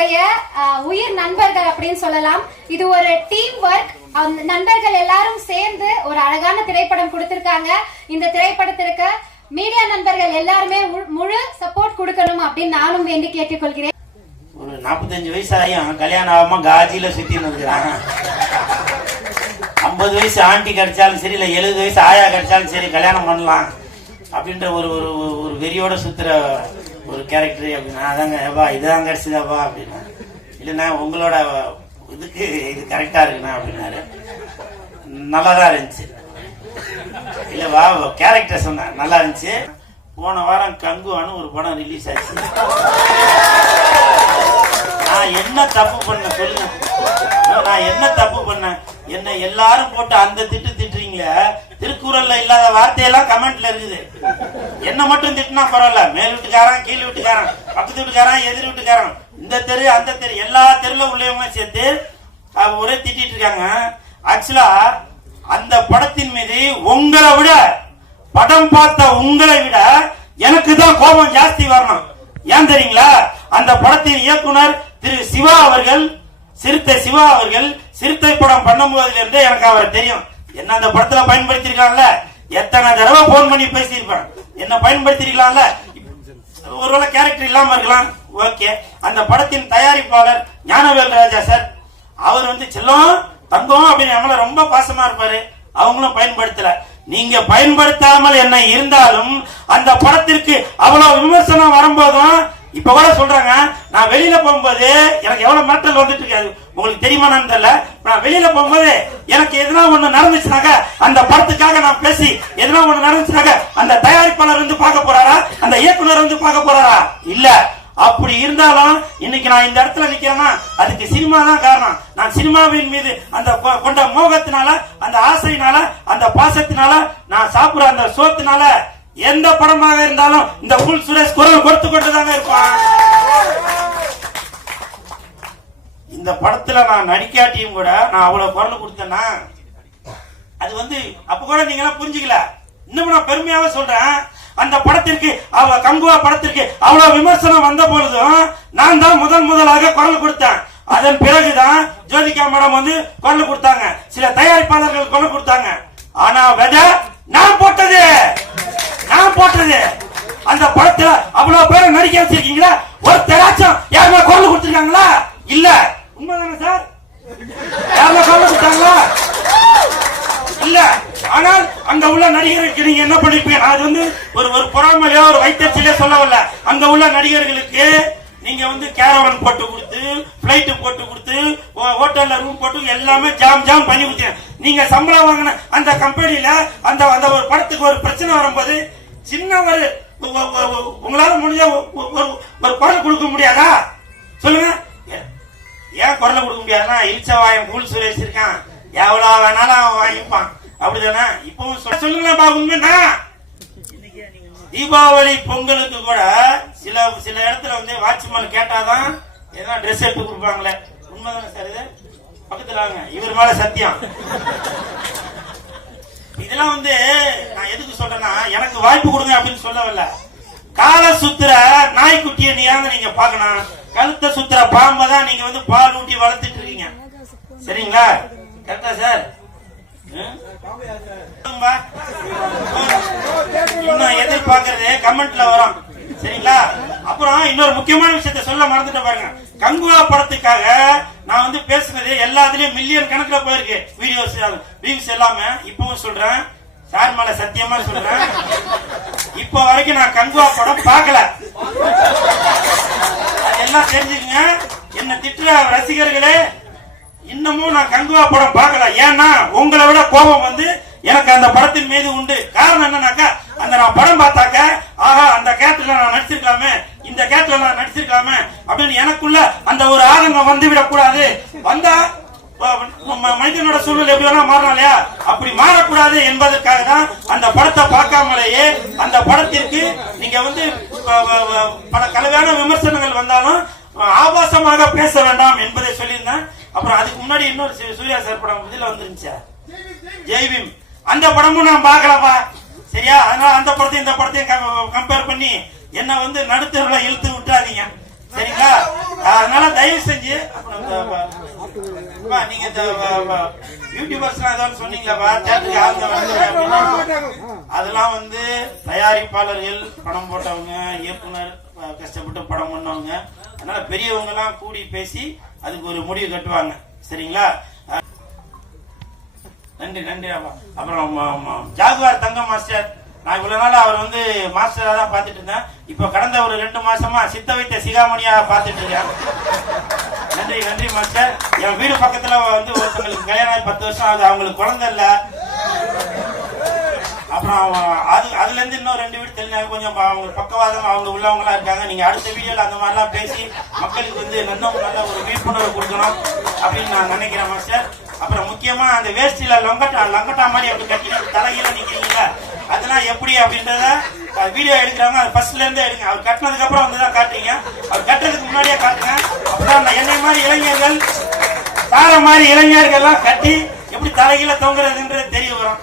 என்னுடைய உயிர் நண்பர்கள் அப்படின்னு சொல்லலாம். இது ஒரு டீம் ஒர்க் அந்த நண்பர்கள் எல்லாரும் சேர்ந்து ஒரு அழகான திரைப்படம் கொடுத்திருக்காங்க. இந்த திரைப்படத்திற்கு மீடியா நண்பர்கள் எல்லாருமே முழு சப்போர்ட் கொடுக்கணும் அப்படின்னு நானும் வேண்டி கேட்டுக்கொள்கிறேன். ஒரு நாற்பத்தஞ்சு வயசு ஆகியும் கல்யாணம் ஆகாம காஜியில சுத்தி இருக்கிறான். ஐம்பது வயசு ஆண்டி கிடைச்சாலும் சரி இல்லை எழுபது வயசு ஆயா கிடைச்சாலும் சரி கல்யாணம் பண்ணலாம். அப்படின்ற ஒரு ஒரு ஒரு வெறியோட சுத்துற ஒரு கேரக்டர் அப்படின்னா அதாங்க ஏப்பா இதுதான் கிடைச்சதாப்பா அப்படின்னா. இல்லைன்னா உங்களோட இதுக்கு இது கரெக்டாக இருக்குண்ணா அப்படின்னாரு. நல்லா தான் இருந்துச்சு. இல்லை வா கேரக்டர் சொன்னேன் நல்லா இருந்துச்சு. போன வாரம் கங்குவான்னு ஒரு படம் ரிலீஸ் ஆச்சு. நான் என்ன தப்பு பண்ண சொல்லுங்க. நான் என்ன தப்பு பண்ணேன்? என்ன எல்லாரும் போட்டு அந்த திட்டு திட்டுறீங்களே திருக்குறள்ல இல்லாத வார்த்தையெல்லாம் கமெண்ட்ல இருக்குது. என்ன மட்டும் திட்டினா பரவாயில்ல. மேல் வீட்டுக்காரன் கீழ் வீட்டுக்காரன் பக்கத்து வீட்டுக்காரன் எதிர் வீட்டுக்காரன். இந்த தெரு அந்த தெரு எல்லா தெருல உள்ளவங்க சேர்த்து ஒரே திட்டிட்டு இருக்காங்க. ஆக்சுவலா அந்த படத்தின் மீது உங்களை விட படம் பார்த்த உங்களை விட எனக்கு தான் கோபம் ஜாஸ்தி வரணும். ஏன் தெரியுங்களா? அந்த படத்தின் இயக்குனர் திரு சிவா அவர்கள் சிறுத்தை சிவா அவர்கள் சிறுத்தை படம் பண்ணும் போதுல இருந்தே எனக்கு அவரை தெரியும். என்ன அந்த படத்துல பயன்படுத்திருக்காங்கல்ல? எத்தனை தடவை போன் பண்ணி பேசியிருப்பேன் என்ன பயன்படுத்திருக்கலாம்ல? ஒருவேளை கேரக்டர் இல்லாம இருக்கலாம். ஓகே அந்த படத்தின் தயாரிப்பாளர் ஞானவேல் ராஜா சார். அவர் வந்து செல்லம் தங்கம் அப்படின்னு நம்மள ரொம்ப பாசமா இருப்பாரு. அவங்களும் பயன்படுத்தல. நீங்க பயன்படுத்தாமல் என்ன இருந்தாலும் அந்த படத்திற்கு அவ்வளவு விமர்சனம் வரும்போதும் இப்ப கூட சொல்றாங்க நான் வெளியில போகும்போது எனக்கு எவ்வளவு மிரட்டல் வந்துட்டு இருக்காது. உங்களுக்கு தெரியுமான்னு தெரியல. நான் வெளியில போகும்போது எனக்கு எதனா ஒண்ணு நடந்துச்சுனாக்க அந்த படத்துக்காக நான் பேசி எதனா ஒண்ணு நடந்துச்சுனாக்க அந்த தயாரிப்பாளர் வந்து பார்க்க போறாரா? அந்த இயக்குனர் வந்து பார்க்க போறாரா? இல்ல. அப்படி இருந்தாலும் இன்னைக்கு நான் இந்த இடத்துல நிக்கிறேன்னா அதுக்கு சினிமா தான் காரணம். நான் சினிமாவின் மீது அந்த கொண்ட மோகத்தினால அந்த ஆசையினால அந்த பாசத்தினால நான் சாப்பிடுற அந்த சோத்தினால எந்த படமாக இருந்தாலும் இந்த புல் சுரேஷ் குரல் கொடுத்து கொண்டு தாங்க இருப்பான். இந்த படத்துல நான் நடிக்காட்டியும் கூட நான் அவ்வளவு குரல் கொடுத்தேன்னா அது வந்து அப்ப கூட நீங்க எல்லாம் புரிஞ்சுக்கல. இன்னும் நான் பெருமையாவே சொல்றேன். அந்த படத்திற்கு அவ கங்குவா படத்திற்கு அவ்வளவு விமர்சனம் வந்த பொழுதும் நான் தான் முதல் முதலாக குரல் கொடுத்தேன். அதன் பிறகுதான் ஜோதிகா மேடம் வந்து குரல் கொடுத்தாங்க. சில தயாரிப்பாளர்கள் குரல் கொடுத்தாங்க. ஆனா விதை நான் போட்டது. நான் போட்டது. அந்த படத்துல அவ்வளவு பேரை நடிக்க வச்சிருக்கீங்களா? ஒருத்தராச்சும் யாருமே குரல் கொடுத்துருக்காங்களா? இல்ல. உண்மைதானே சார்? யாருமே குரல் கொடுத்தாங்களா? இல்ல. ஆனால் அங்க உள்ள நடிகர்களுக்கு நீங்க என்ன பண்ணிருப்பீங்க நான் அது வந்து ஒரு ஒரு பொறாமலையோ ஒரு வைத்தியத்திலே சொல்லவில்ல. அங்க உள்ள நடிகர்களுக்கு நீங்க வந்து கேரவன் போட்டு கொடுத்து பிளைட் போட்டு கொடுத்து ஹோட்டல்ல ரூம் போட்டு எல்லாமே ஜாம் ஜாம் பண்ணி கொடுத்தீங்க. நீங்க சம்பளம் வாங்கின அந்த கம்பெனில அந்த அந்த ஒரு படத்துக்கு ஒரு பிரச்சனை வரும்போது சின்ன ஒரு உங்களால முடிஞ்ச ஒரு ஒரு குரல் கொடுக்க முடியாதா? சொல்லுங்க. ஏ- ஏன் குரல் கொடுக்க முடியாதுன்னா இழிச்சவாயம் கூல் சுரேஷ் இருக்கான் எவ்வளவு வேணாலும் அவன் வாங்கிப்பான். அப்படிதானே? இப்பவும் சொல்ல- சொல்லுங்களேன்ப்பா உண்மைன்னா தீபாவளி பொங்கலுக்கு கூட சில சில இடத்துல வந்து வாட்ச்மேன் கேட்டாதான் எதனா ட்ரெஸ் எடுத்து கொடுப்பாங்களே. உண்மைதானே சார் இது? பக்கத்துல வாங்க. இவர் மேல சத்தியம். இதெல்லாம் வந்து சொல்றேன்னா எனக்கு வாய்ப்பு கொடுங்க அப்படின்னு சொல்ல வரல கால சுத்துற நாய்க்குட்டியை நீயாங்க நீங்க பாக்கணும் கழுத்தை சுத்துற பாம்பை தான் நீங்க வந்து பால் ஊட்டி வளர்த்துட்டு இருக்கீங்க. சரிங்களா? கரெக்டா சார்? இன்னும் எதிர்பார்க்கறது கமெண்ட்ல வரும். சரிங்களா? அப்புறம் இன்னொரு முக்கியமான விஷயத்த சொல்ல மறந்துட்டு பாருங்க. கங்குவா படத்துக்காக நான் வந்து பேசுனது எல்லாத்துலயும் மில்லியன் கணக்குல போயிருக்கு. வீடியோஸ் வியூஸ் எல்லாமே. இப்பவும் சொல்றேன். சார் மேல சத்தியமா சொல்றேன். இப்போ வரைக்கும் நான் கங்குவா படம் பார்க்கல. அதெல்லாம் தெரிஞ்சுக்கங்க. என்ன திட்டுற ரசிகர்களே இன்னமும் நான் கங்குவா படம் பார்க்கல. ஏன்னா உங்களை விட கோபம் வந்து எனக்கு அந்த படத்தின் மீது உண்டு. காரணம் என்னன்னாக்கா அந்த நான் படம் பார்த்தாக்க ஆஹா அந்த கேரக்டர்ல நான் நடிச்சிருக்கலாமே இந்த கேரக்டர்ல நான் நடிச்சிருக்கலாமே அப்படின்னு எனக்குள்ள அந்த ஒரு ஆதங்கம் வந்து விடக்கூடாது வந்தா மனிதனோட சூழ்நிலை எப்படி வேணா மாறலாம் இல்லையா? அப்படி மாறக்கூடாது என்பதற்காக தான் அந்த படத்தை பார்க்காமலேயே அந்த படத்திற்கு நீங்க வந்து பல கலவையான விமர்சனங்கள் வந்தாலும் ஆபாசமாக பேச வேண்டாம் என்பதை சொல்லியிருந்தேன். அப்புறம் அதுக்கு முன்னாடி இன்னொரு சூர்யா சார் படம் இதுல வந்துருந்துச்சா ஜெய்பீம் அந்த படமும் நான் பார்க்கலப்பா. சரியா? அதனால அந்த படத்தையும் இந்த படத்தையும் கம்பேர் பண்ணி என்ன வந்து நடுத்தரில் இழுத்து விட்டுறாதீங்க. சரிங்களா? அதனால தயவு செஞ்சு நீங்க யூடியூபர்ஸ்லாம் ஏதோ ஒண்ணு சொன்னீங்களா தேட்டருக்கு ஆளுங்க. அதெல்லாம் வந்து தயாரிப்பாளர்கள் படம் போட்டவங்க இயக்குனர் கஷ்டப்பட்டு படம் பண்ணவங்க அதனால பெரியவங்க எல்லாம் கூடி பேசி அதுக்கு ஒரு முடிவு கட்டுவாங்க. சரிங்களா? நன்றி நன்றி அப்பா. அப்புறம் ஜாகுவார் தங்க மாஸ்டர். நான் இவ்வளவு நாள் அவர் வந்து மாஸ்டரா தான் பார்த்துட்டு இருந்தேன். இப்போ கடந்த ஒரு ரெண்டு மாசமா சித்த வைத்த சிகாமணியா பார்த்துட்டு இருக்கேன். நன்றி நன்றி மாஸ்டர். என் வீடு பக்கத்துல வந்து ஒருத்தங்களுக்கு கல்யாணம் ஆகி பத்து வருஷம் ஆகுது. அவங்களுக்கு குழந்தை இல்ல. அப்புறம் அது அதுல இருந்து இன்னும் ரெண்டு வீடு தெரிஞ்சாங்க கொஞ்சம் அவங்க பக்கவாதம் அவங்க உள்ளவங்களா இருக்காங்க. நீங்க அடுத்த வீடியோல அந்த மாதிரிலாம் பேசி மக்களுக்கு வந்து இன்னும் நல்ல ஒரு விழிப்புணர்வு கொடுக்கணும் அப்படின்னு நான் நினைக்கிறேன் மாஸ்டர். அப்புறம் முக்கியமா அந்த வேஷ்டியில லொங்கட்டா லங்கட்டா மாதிரி அப்படி கட்டி தலையில நிக்கிறீங்களா அதெல்லாம் எப்படி அப்படின்றத வீடியோ எடுக்கிறவங்க அது ஃபர்ஸ்ட்ல இருந்தே எடுங்க. அவர் கட்டினதுக்கு அப்புறம் வந்து தான் காட்டுறீங்க. அவர் கட்டுறதுக்கு முன்னாடியே காட்டுங்க. அப்புறம் அந்த என்னை மாதிரி இளைஞர்கள் தார மாதிரி இளைஞர்கள்லாம் கட்டி எப்படி தலைகீழ தொங்குறதுன்றது தெரிய வரும்.